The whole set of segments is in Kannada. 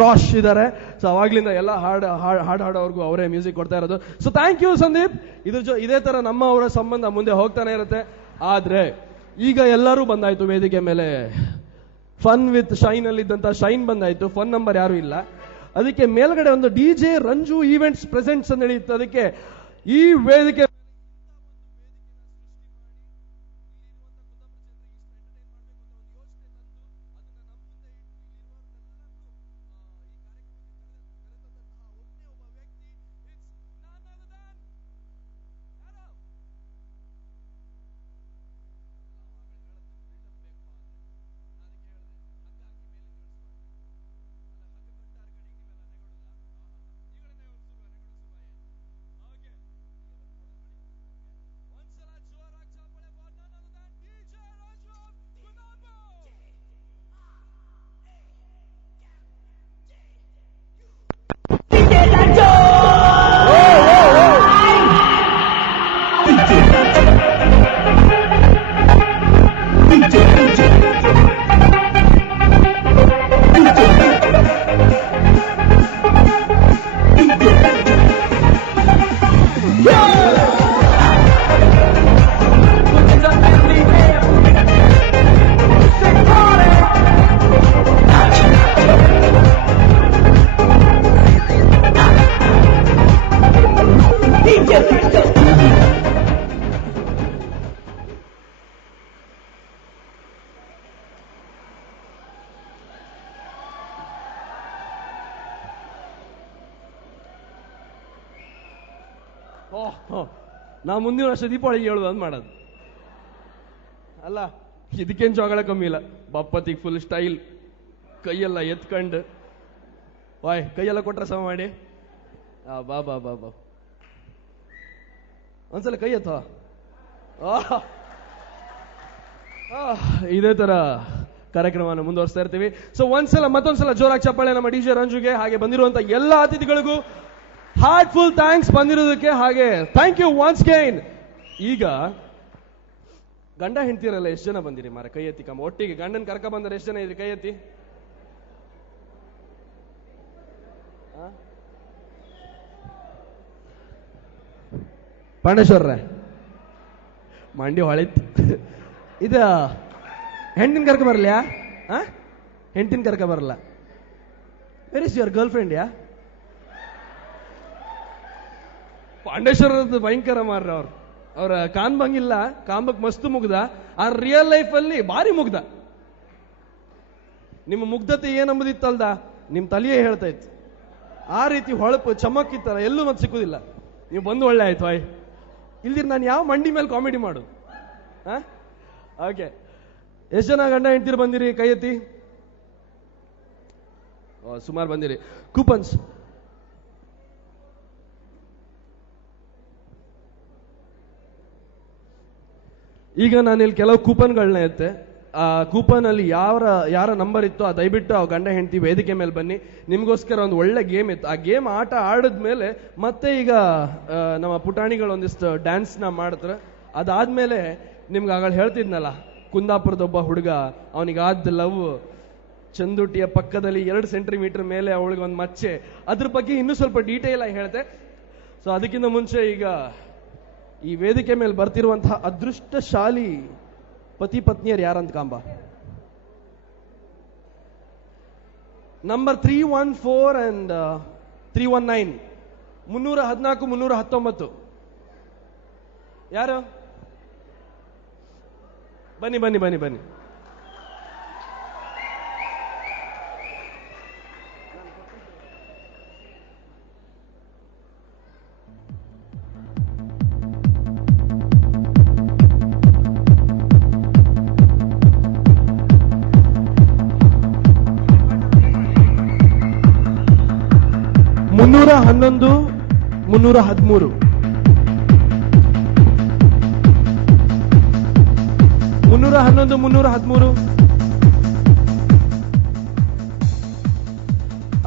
ರಾಶ್ ಇದ್ದಾರೆ. ಸೊ ಅವಾಗ್ಲಿಂದ ಎಲ್ಲ ಹಾಡೋರ್ಗು ಅವರೇ ಮ್ಯೂಸಿಕ್ ಕೊಡ್ತಾ ಇರೋದು. So thank you Sandeep. ಇದೇ ತರ ನಮ್ಮ ಅವರ ಸಂಬಂಧ ಮುಂದೆ ಹೋಗ್ತಾನೆ ಇರುತ್ತೆ. ಆದ್ರೆ ಈಗ ಎಲ್ಲರೂ ಬಂದಾಯ್ತು ವೇದಿಕೆ ಮೇಲೆ. ಫನ್ ವಿತ್ ಶೈನ್ ಅಲ್ಲಿ ಇದ್ದಂತ ಶೈನ್ ಬಂದಾಯ್ತು, ಫನ್ ನಂಬರ್ ಯಾರು ಇಲ್ಲ. ಅದಕ್ಕೆ ಮೇಲ್ಗಡೆ ಒಂದು DJ ರಂಜು ಈವೆಂಟ್ಸ್ ಪ್ರೆಸೆಂಟ್ಸ್ ಅಂತ ನಡೆಯುತ್ತೆ. ಅದಕ್ಕೆ ಈ ವೇದಿಕೆ ನಾವು ಮುಂದಿನ ವರ್ಷ ದೀಪಾವಳಿಗೆ ಹೇಳುದು ಅಂದ್ ಮಾಡೋದು ಅಲ್ಲ. ಇದಕ್ಕೇನು ಜೋಗಳ ಕಮ್ಮಿ ಇಲ್ಲ. ಬಪ್ಪತ್ತಿಗೆ ಫುಲ್ ಸ್ಟೈಲ್, ಕೈಯೆಲ್ಲ ಎತ್ಕೊಂಡು ವಾಯ್ ಕೈಯೆಲ್ಲ ಕೊಟ್ರೆ ಸಮ ಮಾಡಿ ಬಾ ಬಾ ಬಾ ಬಾ ಒಂದ್ಸಲ ಕೈ ಎತ್ತ. ಇದೇ ತರ ಕಾರ್ಯಕ್ರಮವನ್ನು ಮುಂದುವರಿಸ್ತಾ ಇರ್ತೀವಿ. ಸೊ ಮತ್ತೊಂದ್ಸಲ ಜೋರಾಗಿ ಚಪ್ಪಾಳೆ ನಮ್ಮ DJ ರಂಜುಗೆ, ಹಾಗೆ ಬಂದಿರುವಂತ ಎಲ್ಲ ಅತಿಥಿಗಳಿಗೂ ಹಾರ್ಟ್ಫುಲ್ ಥ್ಯಾಂಕ್ಸ್ ಬಂದಿರೋದಕ್ಕೆ. ಹಾಗೆ ಥ್ಯಾಂಕ್ ಯು ಒನ್ಸ್ ಅಗೈನ್. ಈಗ ಗಂಡ ಹೆಂಡ್ತಿರಲ್ಲ ಎಷ್ಟು ಜನ ಬಂದಿರಿ ಮಾರ? ಕೈ ಎತ್ತಿ ಕಮ್ಮ. ಒಟ್ಟಿಗೆ ಗಂಡನ್ ಕರ್ಕ ಬಂದರೆ ಎಷ್ಟು ಜನ ಇದ್ರಿ? ಕೈ ಎತ್ತಿ. ಪಾಂಡೇಶ್ವರ್ರೆ ಮಂಡಿ ಹೊಳಿತ್. ಇದ ಹೆಂಡತಿನ ಕರ್ಕ ಬರಲ್ಯಾ? ಹೆಂಡತಿನ ಕರ್ಕ ಬರಲ್ಲ. Where is your girlfriend? ಯಾ ಪಾಂಡೇಶ್ವರದ ಭಯಂಕರ ಮಾರ್ರ. ಅವ್ರ ಕಾನ್ಬಂಗಿಲ್ಲ, ಕಾಂಬಕ್ ಮಸ್ತು ಮುಗ್ದ. ಆ ರಿಯಲ್ ಲೈಫ್ ಅಲ್ಲಿ ಭಾರಿ ಮುಗ್ದ. ನಿಮ್ಮ ಮುಗ್ಧತೆ ಏನಂಬುದಿತ್ತಲ್ದ ನಿಮ್ ತಲೆಯೇ ಹೇಳ್ತಾ ಇತ್ತು. ಆ ರೀತಿ ಹೊಳಪು ಚಮಕ್ಕಿತ್ತಲ್ಲ ಎಲ್ಲೂ ಮತ್ತೆ ಸಿಕ್ಕುದಿಲ್ಲ. ನೀವು ಬಂದು ಒಳ್ಳೆ ಆಯ್ತು. ಆಯ್ ಇಲ್ದಿರ್ ನಾನು ಯಾವ ಮಂಡಿ ಮೇಲೆ ಕಾಮಿಡಿ ಮಾಡೋದು? ಓಕೆ, ಎಷ್ಟು ಜನ ಗಂಡ ಹೆಂಡ್ತಿರು ಬಂದಿರಿ? ಕೈ ಎತ್ತಿ. ಸುಮಾರು ಬಂದಿರಿ. ಕೂಪನ್ಸ್ ಈಗ ನಾನು ಇಲ್ಲಿ ಕೆಲವು ಕೂಪನ್ಗಳನ್ನ ಎತ್ತೆ. ಆ ಕೂಪನ್ ಅಲ್ಲಿ ಯಾರ ನಂಬರ್ ಇತ್ತು ದಯವಿಟ್ಟು ಆ ಗಂಡ ಹೆಂಡತಿ ವೇದಿಕೆ ಮೇಲೆ ಬನ್ನಿ. ನಿಮ್ಗೋಸ್ಕರ ಒಂದು ಒಳ್ಳೆ ಗೇಮ್ ಇತ್ತು. ಆ ಗೇಮ್ ಆಟ ಆಡಿದ್ಮೇಲೆ ಮತ್ತೆ ಈಗ ನಮ್ಮ ಪುಟಾಣಿಗಳು ಒಂದಿಷ್ಟು ಡ್ಯಾನ್ಸ್ ನ ಮಾಡ್ತಾರೆ. ಅದಾದ್ಮೇಲೆ ನಿಮ್ಗೆ ಆಗ ಹೇಳ್ತಿದ್ನಲ್ಲ, ಕುಂದಾಪುರದೊಬ್ಬ ಹುಡುಗ, ಅವನಿಗಾದ ಲವ್ ಚಂದುಟಿಯ ಪಕ್ಕದಲ್ಲಿ 2 ಸೆಂಟಿಮೀಟರ್ ಮೇಲೆ ಅವಳಿಗೆ ಒಂದು ಮಚ್ಚೆ, ಅದ್ರ ಬಗ್ಗೆ ಇನ್ನೂ ಸ್ವಲ್ಪ ಡೀಟೇಲ್ ಆಗಿ ಹೇಳ್ತೆ. ಸೊ ಅದಕ್ಕಿಂತ ಮುಂಚೆ ಈಗ ಈ ವೇದಿಕೆ ಮೇಲೆ ಬರ್ತಿರುವಂತಹ ಅದೃಷ್ಟಶಾಲಿ ಪತಿ ಪತ್ನಿಯರು ಯಾರಂತ ಕಾಂಬ? Number 314 and 319, 314, 319. ಯಾರು? ಬನ್ನಿ ಬನ್ನಿ ಬನ್ನಿ ಬನ್ನಿ. ಮುನ್ನೂರ 11, 313. 311, 313.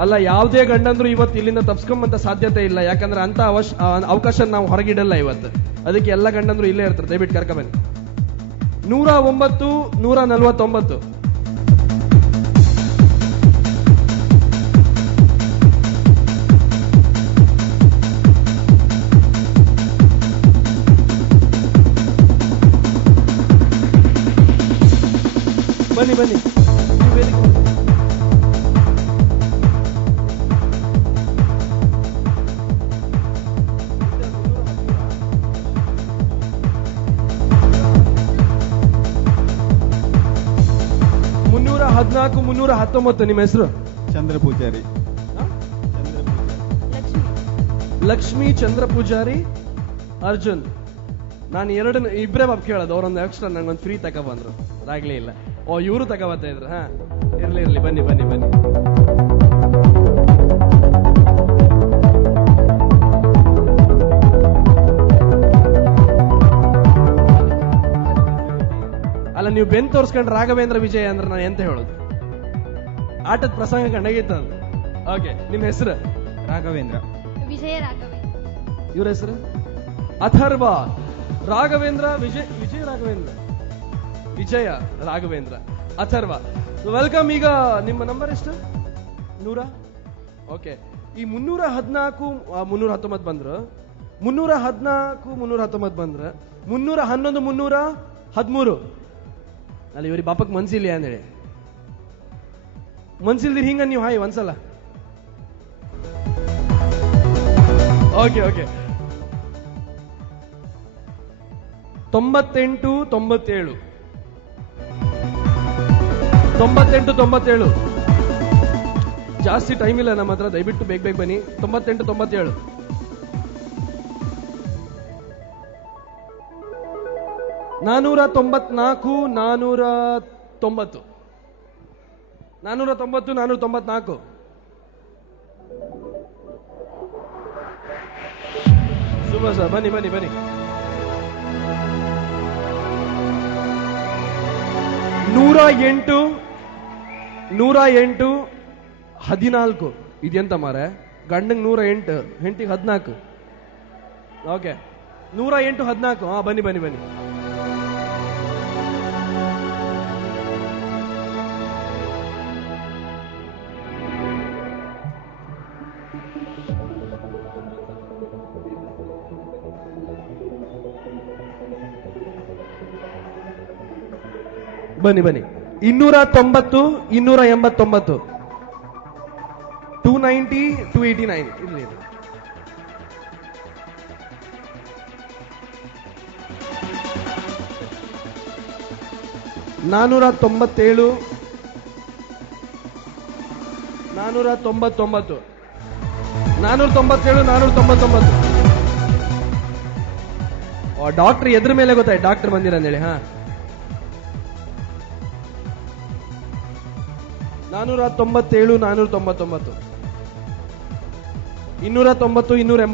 ಅಲ್ಲ, ಯಾವುದೇ ಗಂಡಂದ್ರು ಇವತ್ತು ಇಲ್ಲಿಂದ ತಪ್ಸ್ಕೊಂಬಂತ ಸಾಧ್ಯತೆ ಇಲ್ಲ. ಯಾಕಂದ್ರೆ ಅಂತ ಅವಕಾಶ ನಾವು ಹೊರಗಿಡಲ್ಲ ಇವತ್ತು. ಅದಕ್ಕೆ ಎಲ್ಲ ಗಂಡಂದ್ರು ಇಲ್ಲೇ ಇರ್ತಾರೆ. ದಯವಿಟ್ಟು ಕರ್ಕ ಬನ್ನಿ. 109, 149. ಬನ್ನಿ ಬನ್ನಿ ನೀವು ವೇದಿಕೆ ಮುನ್ನೂರ 14 319 ನಿಮ್ಮ ಹೆಸರು ಚಂದ್ರ ಪೂಜಾರಿ. ಲಕ್ಷ್ಮಿ ಚಂದ್ರ ಪೂಜಾರಿ ಅರ್ಜುನ್. ನಾನು ಇಬ್ಬರೇ ಬಾಬ್ ಕೇಳೋದು, ಅವರೊಂದು ಎಕ್ಸ್ಟ್ರಾ ನಂಗೊಂದು ಫ್ರೀ ತಗೊಬಂದ್ರು, ಅದಾಗ್ಲೇ ಇಲ್ಲ. ಓ ಇವರು ತಗೊಬತ್ತಾ ಇದ್ರು. ಹಾ ಇರ್ಲಿ ಬನ್ನಿ ಬನ್ನಿ ಬನ್ನಿ. ಅಲ್ಲ ನೀವು ಬೆನ್ ತೋರಿಸ್ಕೊಂಡ್ರೆ ರಾಘವೇಂದ್ರ ವಿಜಯ ಅಂದ್ರೆ ನಾನು ಎಂತ ಹೇಳೋದು? ಆಟದ ಪ್ರಸಂಗ ಕಂಡಾಗಿತ್ತು. ಓಕೆ, ನಿಮ್ಮ ಹೆಸರು? ರಾಘವೇಂದ್ರ. ವಿಜಯ ರಾಘವೇಂದ್ರ. ಇವ್ರ ಹೆಸರು? ಅಥರ್ವ. ರಾಘವೇಂದ್ರ ವಿಜಯ ರಾಘವೇಂದ್ರ ವಿಜಯ ರಾಘವೇಂದ್ರ ಅಥರ್ವ. ವೆಲ್ಕಮ್. ಈಗ ನಿಮ್ಮ ನಂಬರ್ ಎಷ್ಟು? 100. ಓಕೆ. ಈ 314 319 ಬಂದ್ರು, 314 319 ಬಂದ್ರೆ 311 313 ಅಲ್ಲಿ ಇವ್ರಿಗೆ ಬಾಪಕ್ ಮನ್ಸಿಲ್ಲ ಅಂದೇಳಿ. ಮನ್ಸಿಲ್ದಿರಿ ಹಿಂಗ ನೀವು ಹಾಯ್ ಒಂದ್ಸಲ. Okay okay. 98 97 98 97. ಜಾಸ್ತಿ ಟೈಮ್ ಇಲ್ಲ ನಮ್ಮ ಹತ್ರ, ದಯವಿಟ್ಟು ಬೇಗ ಬನ್ನಿ. 98 97. ನಾನೂರ 94 490 490 494. ಶುಭ ಸರ್, ಬನ್ನಿ ಬನ್ನಿ ಬನ್ನಿ. 108 108 14. ಇದೆಂತ ಮಾರೆ, ಗಂಡಂಗ್ 108, ಹೆಂಡತಿಗೆ 14. ಓಕೆ, 108 14. ಹಾ ಬನ್ನಿ ಬನ್ನಿ ಬನ್ನಿ. ಬನ್ನಿ ಬನ್ನಿ. 290 289 290 289. ಇರ್ಲಿ 497 499 497 499. ಡಾಕ್ಟರ್ ಎದ್ರ ಮೇಲೆ ಗೊತ್ತಾಯ್ತು ಡಾಕ್ಟರ್ ಬಂದಿರ ಅಂದೇಳಿ. ಹಾ 497 499 290 289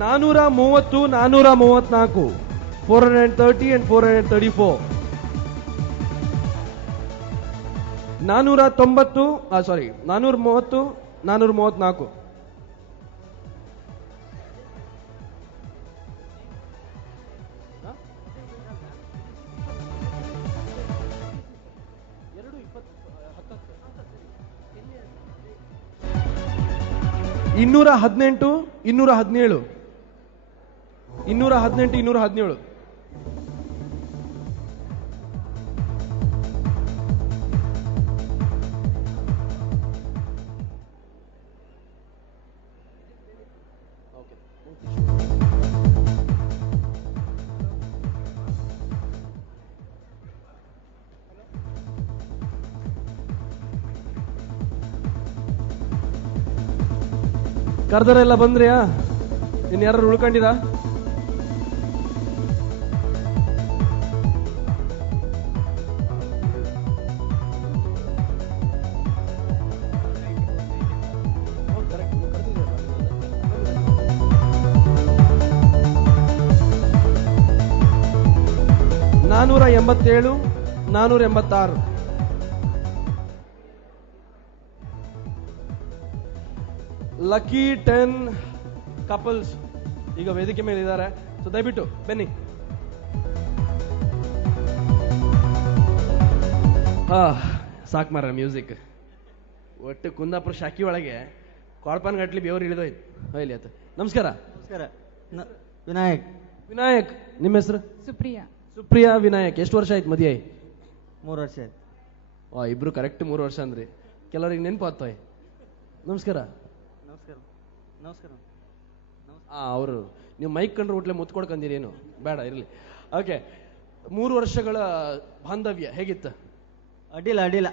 430 434 430 and 434. 490 ಸಾರಿ 430 434. ಇನ್ನೂರ 18 217 218 217. ಕರ್ದರೆಲ್ಲ ಬಂದ್ರಿಯಾ? ಇನ್ ಯಾರು ಉಳ್ಕೊಂಡಿರಾ? ನಾನೂರ 87 486. ಲಕ್ಕಿ 10 ಕಪಲ್ಸ್ ಈಗ ವೇದಿಕೆ ಮೇಲೆ ಇದ್ದಾರೆ. ಸೊ ದಯವಿಟ್ಟು ಬನ್ನಿ. ಸಾಕ್ ಮಾರ ಮ್ಯೂಸಿಕ್. ಒಟ್ಟು ಕುಂದಾಪುರ ಶಾಖಿ ಒಳಗೆ ಕೊಳಪನ್ ಗಟ್ಲಿ ಬೇವ್ರು ಇಳಿದೋಯ್ತು. ಇಲ್ಲಿ ಆಯ್ತು. ನಮಸ್ಕಾರ. ನಮಸ್ಕಾರ. ವಿನಾಯಕ್. ವಿನಾಯಕ್, ನಿಮ್ಮ ಹೆಸರು? ಸುಪ್ರಿಯಾ. ಸುಪ್ರಿಯಾ ವಿನಾಯಕ್ ಎಷ್ಟು ವರ್ಷ ಆಯ್ತು ಮದುವೆ? 3 ವರ್ಷ ಆಯ್ತು. ಇಬ್ರು ಕರೆಕ್ಟ್ 3 ವರ್ಷ ಅಂದ್ರಿ. ಕೆಲವರಿಗೆ ನೆನಪಾಗ್ತಾವೆ. ನಮಸ್ಕಾರ. ನಮಸ್ಕಾರ. ನಮಸ್ಕಾರ. ಅವರು ನೀವು ಮೈಕ್ ಕಂಡ್ರೆ ಊಟ್ಲೆ ಮುತ್ಕೊಡ್ಕಂದಿರಿ, ಏನು ಬೇಡ ಇರಲಿ. ಓಕೆ, 3 ವರ್ಷಗಳ ಬಾಂಧವ್ಯ ಹೇಗಿತ್ತು? ಅಡ್ಡಿಲ್ಲ ಅಡ್ಡಿಲ್ಲ.